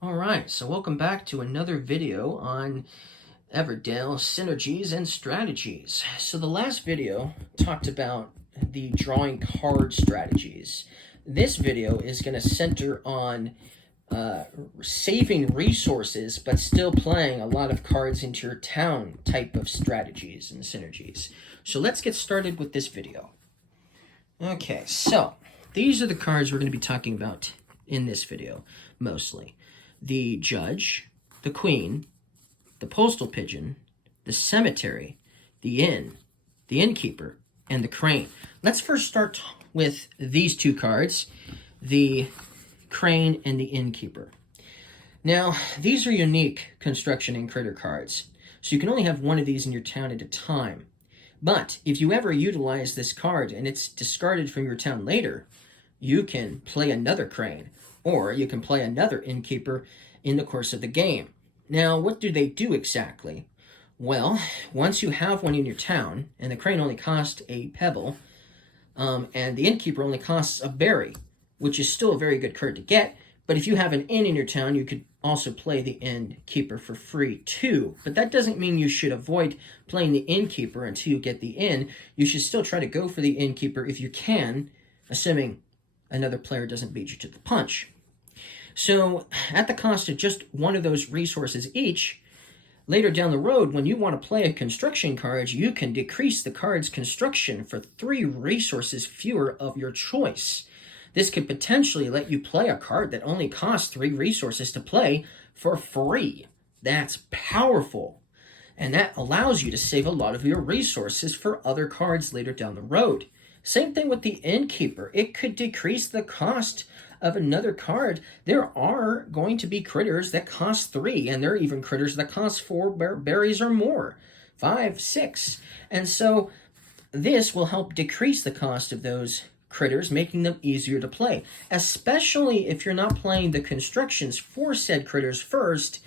Alright, so welcome back to another video on Everdell synergies and strategies. So the last video talked about the drawing card strategies. This video is going to center on saving resources but still playing a lot of cards into your town type of strategies and synergies. So let's get started with this video. Okay, so these are the cards we're going to be talking about in this video, mostly. The Judge, the Queen, the Postal Pigeon, the Cemetery, the Inn, the Innkeeper, and the Crane. Let's first start with these two cards, the Crane and the Innkeeper. Now, these are unique construction and critter cards, so you can only have one of these in your town at a time. But if you ever utilize this card and it's discarded from your town later, you can play another Crane, or you can play another Innkeeper in the course of the game. Now, what do they do exactly? Well, once you have one in your town, and the Crane only costs a pebble, and the Innkeeper only costs a berry, which is still a very good card to get, but if you have an inn in your town, you could also play the Innkeeper for free too. But that doesn't mean you should avoid playing the Innkeeper until you get the inn. You should still try to go for the Innkeeper if you can, assuming another player doesn't beat you to the punch. So, at the cost of just one of those resources each, later down the road, when you want to play a construction card, you can decrease the card's construction for 3 resources fewer of your choice. This could potentially let you play a card that only costs 3 resources to play for free. That's powerful. And that allows you to save a lot of your resources for other cards later down the road. Same thing with the Innkeeper. It could decrease the cost of another card. There are going to be critters that cost 3, and there are even critters that cost 4 berries or more, 5, 6. And so this will help decrease the cost of those critters, making them easier to play, especially if you're not playing the constructions for said critters first.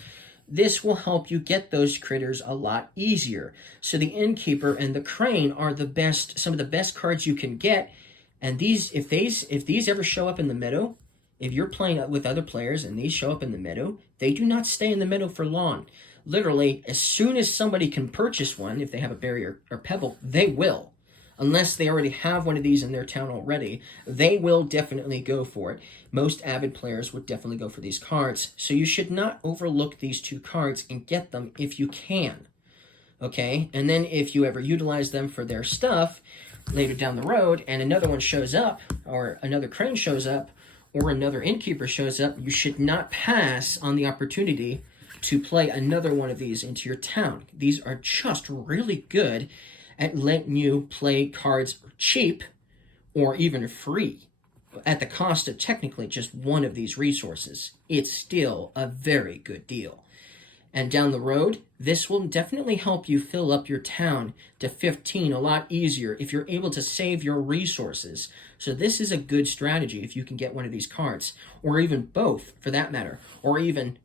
This will help you get those critters a lot easier. So the Innkeeper and the Crane are some of the best cards you can get. And these, if these ever show up in the meadow, if you're playing with other players and these show up in the meadow, they do not stay in the meadow for long. Literally, as soon as somebody can purchase one, if they have a berry or pebble, they will. Unless they already have one of these in their town already, they will definitely go for it. Most avid players would definitely go for these cards. So you should not overlook these 2 cards and get them if you can. Okay? And then if you ever utilize them for their stuff later down the road and another one shows up, or another Crane shows up, or another Innkeeper shows up, you should not pass on the opportunity to play another one of these into your town. These are just really good at letting you play cards cheap or even free at the cost of technically just one of these resources. It's still a very good deal. And down the road, this will definitely help you fill up your town to 15 a lot easier if you're able to save your resources. So this is a good strategy if you can get one of these cards, or even both for that matter, or even,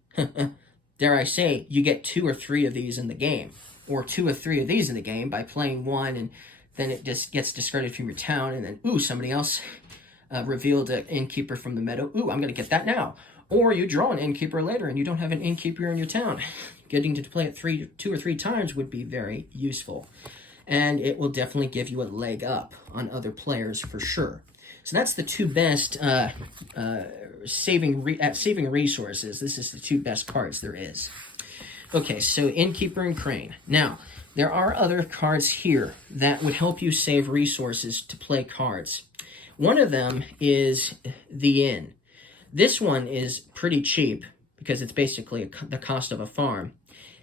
dare I say, you get 2 or 3 of these in the game, or 2 or 3 of these in the game by playing one, and then it just gets discarded from your town, and then, ooh, somebody else revealed an Innkeeper from the meadow. Ooh, I'm going to get that now. Or you draw an Innkeeper later and you don't have an Innkeeper in your town. Getting to play it 2 or 3 times would be very useful. And it will definitely give you a leg up on other players for sure. So that's the 2 best saving resources. This is the 2 best cards there is. Okay, so Innkeeper and Crane. Now, there are other cards here that would help you save resources to play cards. One of them is the Inn. This one is pretty cheap because it's basically the cost of a farm.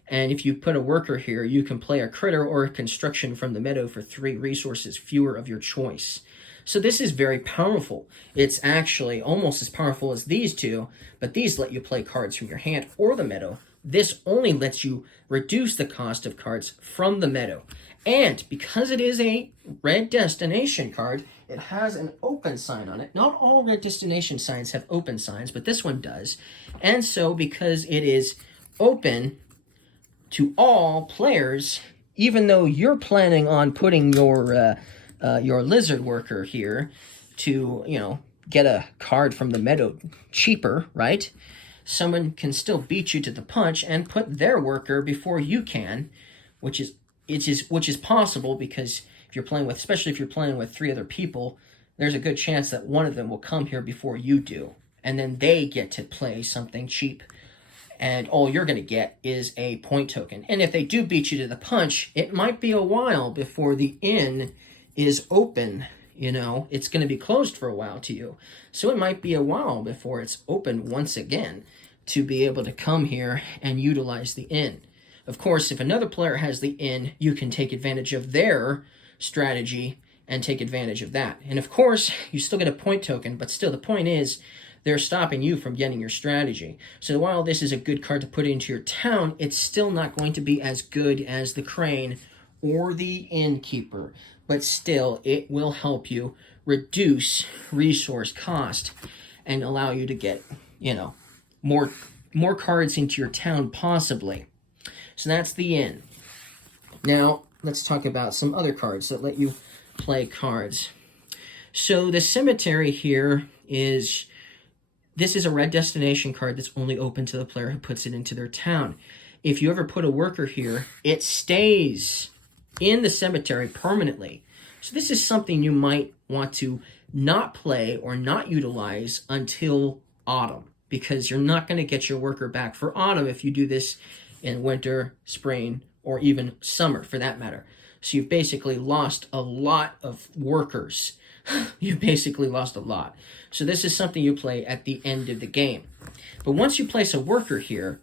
And if you put a worker here, you can play a critter or a construction from the meadow for 3 resources fewer of your choice. So this is very powerful. It's actually almost as powerful as these 2, but these let you play cards from your hand or the meadow. This only lets you reduce the cost of cards from the meadow. And because it is a red destination card, it has an open sign on it. Not all red destination signs have open signs, but this one does. And so because it is open to all players, even though you're planning on putting your lizard worker here to, get a card from the meadow cheaper, right? someone can still beat you to the punch and put their worker before you can, which is possible, because if you're playing with, especially if you're playing with 3 other people, there's a good chance that one of them will come here before you do, and then they get to play something cheap, and all you're going to get is a point token. And if they do beat you to the punch, it might be a while before the inn is open. You know, it's going to be closed for a while to you. So it might be a while before it's open once again to be able to come here and utilize the inn. Of course, if another player has the inn, you can take advantage of their strategy and take advantage of that. And of course, you still get a point token, but still the point is they're stopping you from getting your strategy. So while this is a good card to put into your town, it's still not going to be as good as the Crane or the Innkeeper. But still, it will help you reduce resource cost and allow you to get, you know, more cards into your town, possibly. So that's the inn. Now, let's talk about some other cards that let you play cards. So the cemetery here is, this is a red destination card that's only open to the player who puts it into their town. If you ever put a worker here, it stays in the cemetery permanently. So this is something you might want to not play or not utilize until autumn, because you're not going to get your worker back for autumn if you do this in winter, spring, or even summer for that matter. So you've basically lost a lot of workers. You've basically lost a lot. So this is something you play at the end of the game. But once you place a worker here,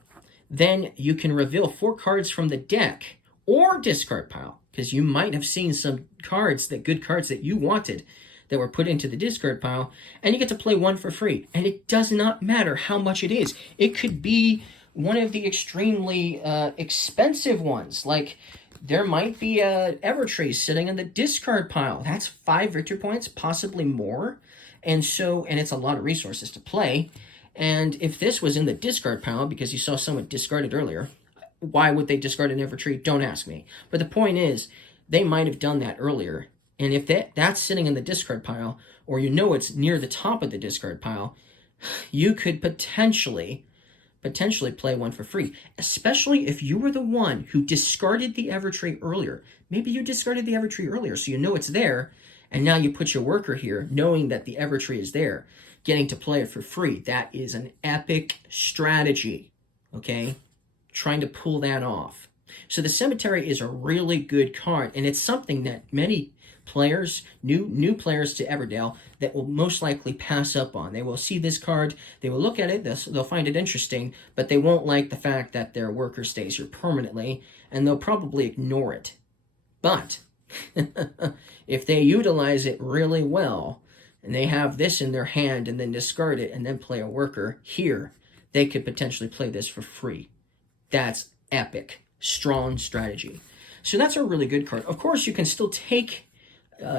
then you can reveal 4 cards from the deck or discard pile, because you might have seen some cards, good cards that you wanted, that were put into the discard pile, and you get to play 1 for free. And it does not matter how much it is. It could be one of the extremely expensive ones, like there might be a Evertree sitting in the discard pile. That's 5 victory points, possibly more. And it's a lot of resources to play. And if this was in the discard pile, because you saw someone discard it earlier, why would they discard an Evertree? Don't ask me. But the point is, they might have done that earlier. And if that's sitting in the discard pile, or you know it's near the top of the discard pile, you could potentially play 1 for free, especially if you were the one who discarded the Evertree earlier. Maybe you discarded the Evertree earlier, so you know it's there, and now you put your worker here, knowing that the Evertree is there, getting to play it for free. That is an epic strategy, okay? Trying to pull that off. So the cemetery is a really good card, and it's something that many players, new players to Everdell, that will most likely pass up on. They will see this card, they will look at it, they'll find it interesting, but they won't like the fact that their worker stays here permanently, and they'll probably ignore it. But if they utilize it really well, and they have this in their hand and then discard it and then play a worker here, they could potentially play this for free. That's epic. Strong strategy. So that's a really good card. Of course, you can still take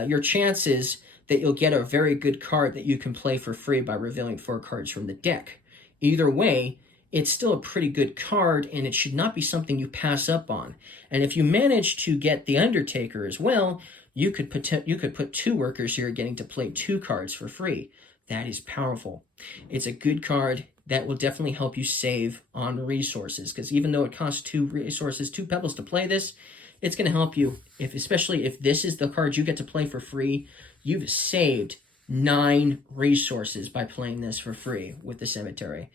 your chances that you'll get a very good card that you can play for free by revealing 4 cards from the deck. Either way, it's still a pretty good card, and it should not be something you pass up on. And if you manage to get the Undertaker as well, you could put 2 workers here getting to play 2 cards for free. That is powerful. It's a good card that will definitely help you save on resources, because even though it costs 2 resources, 2 pebbles to play this, it's going to help you, especially if this is the card you get to play for free. You've saved 9 resources by playing this for free with the cemetery.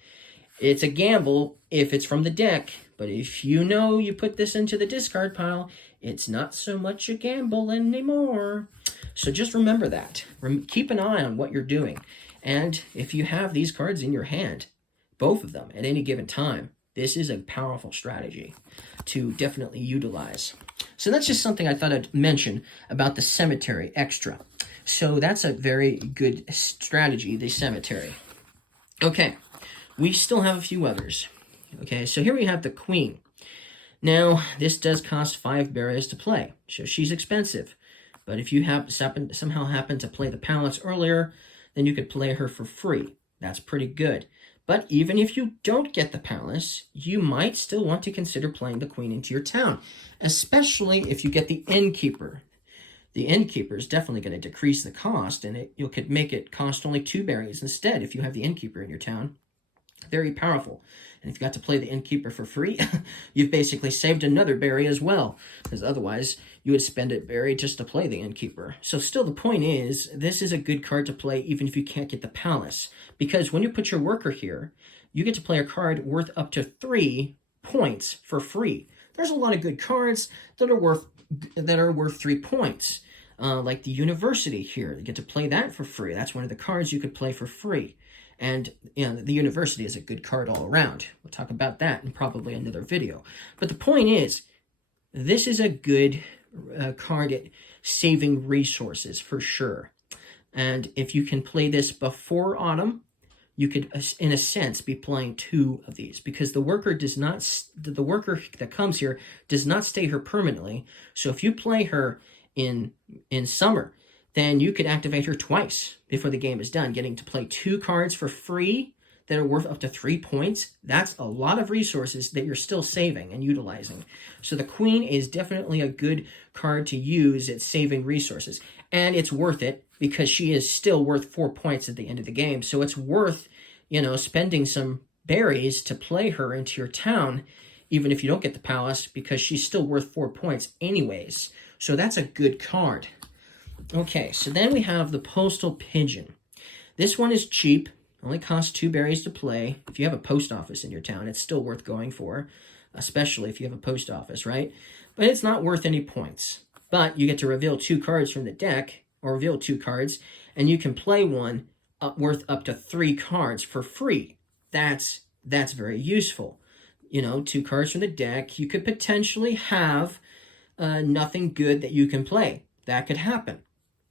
It's a gamble if it's from the deck, but if you know you put this into the discard pile, it's not so much a gamble anymore. So just remember that. Keep an eye on what you're doing. And if you have these cards in your hand, both of them at any given time, this is a powerful strategy to definitely utilize. So that's just something I thought I'd mention about the cemetery extra. So that's a very good strategy, the cemetery. Okay, we still have a few others. Okay, so here we have the Queen. Now, this does cost 5 berries to play, so she's expensive. But if you somehow happen to play the Palace earlier, then you could play her for free. That's pretty good. But even if you don't get the Palace, you might still want to consider playing the Queen into your town, especially if you get the Innkeeper. The Innkeeper is definitely going to decrease the cost, and you could make it cost only 2 berries instead if you have the Innkeeper in your town. Very powerful. And if you got to play the Innkeeper for free, you've basically saved another berry as well, because otherwise you would spend a berry just to play the Innkeeper. So still, the point is, this is a good card to play even if you can't get the Palace, because when you put your worker here, you get to play a card worth up to 3 points for free. There's a lot of good cards that are worth 3 points, like the University here. You get to play that for free. That's one of the cards you could play for free. And the University is a good card all around. We'll talk about that in probably another video. But the point is, this is a good card at saving resources for sure. And if you can play this before autumn, you could, in a sense, be playing 2 of these, because the worker that comes here does not stay here permanently. So if you play her in summer, then you could activate her twice before the game is done, getting to play 2 cards for free that are worth up to 3 points. That's a lot of resources that you're still saving and utilizing. So the Queen is definitely a good card to use at saving resources. And it's worth it because she is still worth 4 points at the end of the game. So it's worth, spending some berries to play her into your town, even if you don't get the Palace, because she's still worth 4 points anyways. So that's a good card. Okay, so then we have the Postal Pigeon. This one is cheap. Only costs 2 berries to play. If you have a post office in your town, it's still worth going for, especially if you have a post office, right? But it's not worth any points. But you get to reveal 2 cards from the deck, or reveal 2 cards, and you can play one worth up to 3 cards for free. That's very useful. 2 cards from the deck. You could potentially have nothing good that you can play. That could happen.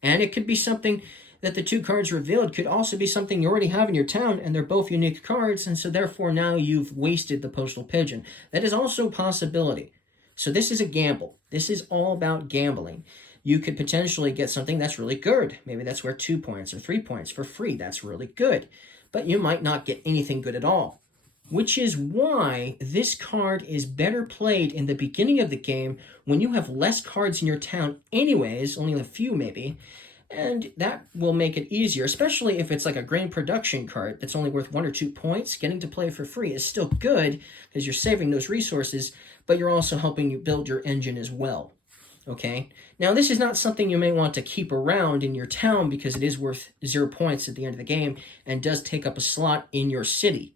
And it could be something that the 2 cards revealed could also be something you already have in your town, and they're both unique cards, and so therefore now you've wasted the Postal Pigeon. That is also a possibility. So this is a gamble. This is all about gambling. You could potentially get something that's really good. Maybe that's worth 2 points or 3 points for free. That's really good. But you might not get anything good at all. Which is why this card is better played in the beginning of the game when you have less cards in your town anyways, only a few maybe, and that will make it easier, especially if it's like a grain production card that's only worth 1 or 2 points. Getting to play for free is still good because you're saving those resources, but you're also helping you build your engine as well. Okay, now this is not something you may want to keep around in your town because it is worth 0 points at the end of the game and does take up a slot in your city.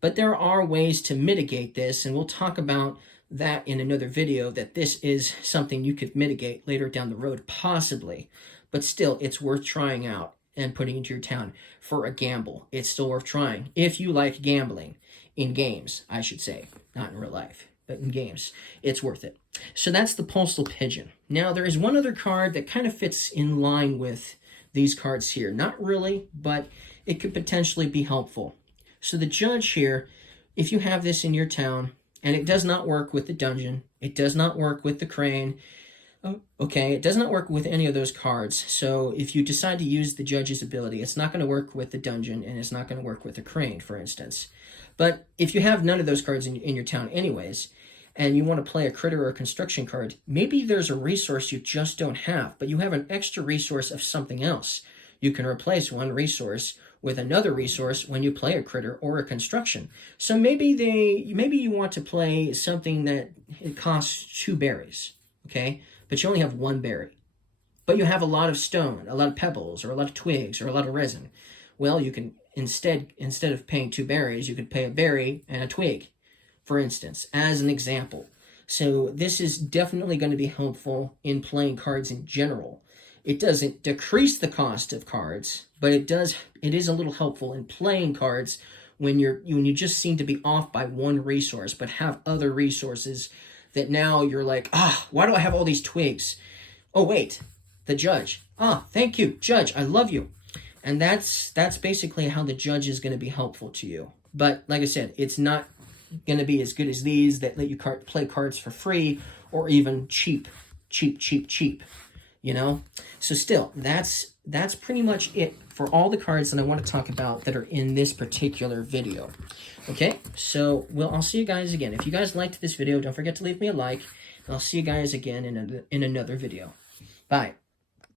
But there are ways to mitigate this, and we'll talk about that in another video, that this is something you could mitigate later down the road, possibly. But still, it's worth trying out and putting into your town for a gamble. It's still worth trying. If you like gambling, in games, I should say. Not in real life, but in games. It's worth it. So that's the Postal Pigeon. Now, there is one other card that kind of fits in line with these cards here. Not really, but it could potentially be helpful. So the Judge here, if you have this in your town, and it does not work with the Dungeon, it does not work with the Crane, okay, it does not work with any of those cards. So if you decide to use the Judge's ability, it's not going to work with the Dungeon, and it's not going to work with the Crane, for instance. But if you have none of those cards in your town anyways, and you want to play a critter or a construction card, maybe there's a resource you just don't have, but you have an extra resource of something else. You can replace one resource with another resource when you play a critter or a construction. So maybe you want to play something that it costs 2 berries, okay? But you only have 1 berry. But you have a lot of stone, a lot of pebbles, or a lot of twigs, or a lot of resin. Well, you can instead of paying 2 berries, you could pay a berry and a twig, for instance, as an example. So this is definitely going to be helpful in playing cards in general. It doesn't decrease the cost of cards, but it is a little helpful in playing cards when you just seem to be off by 1 resource, but have other resources that now you're like, why do I have all these twigs? Oh, wait, the Judge. Thank you, Judge, I love you. And that's basically how the Judge is going to be helpful to you. But like I said, it's not going to be as good as these that let you play cards for free or even cheap. So still, that's pretty much it for all the cards that I want to talk about that are in this particular video. Okay, so I'll see you guys again. If you guys liked this video, don't forget to leave me a like, and I'll see you guys again in another video. Bye.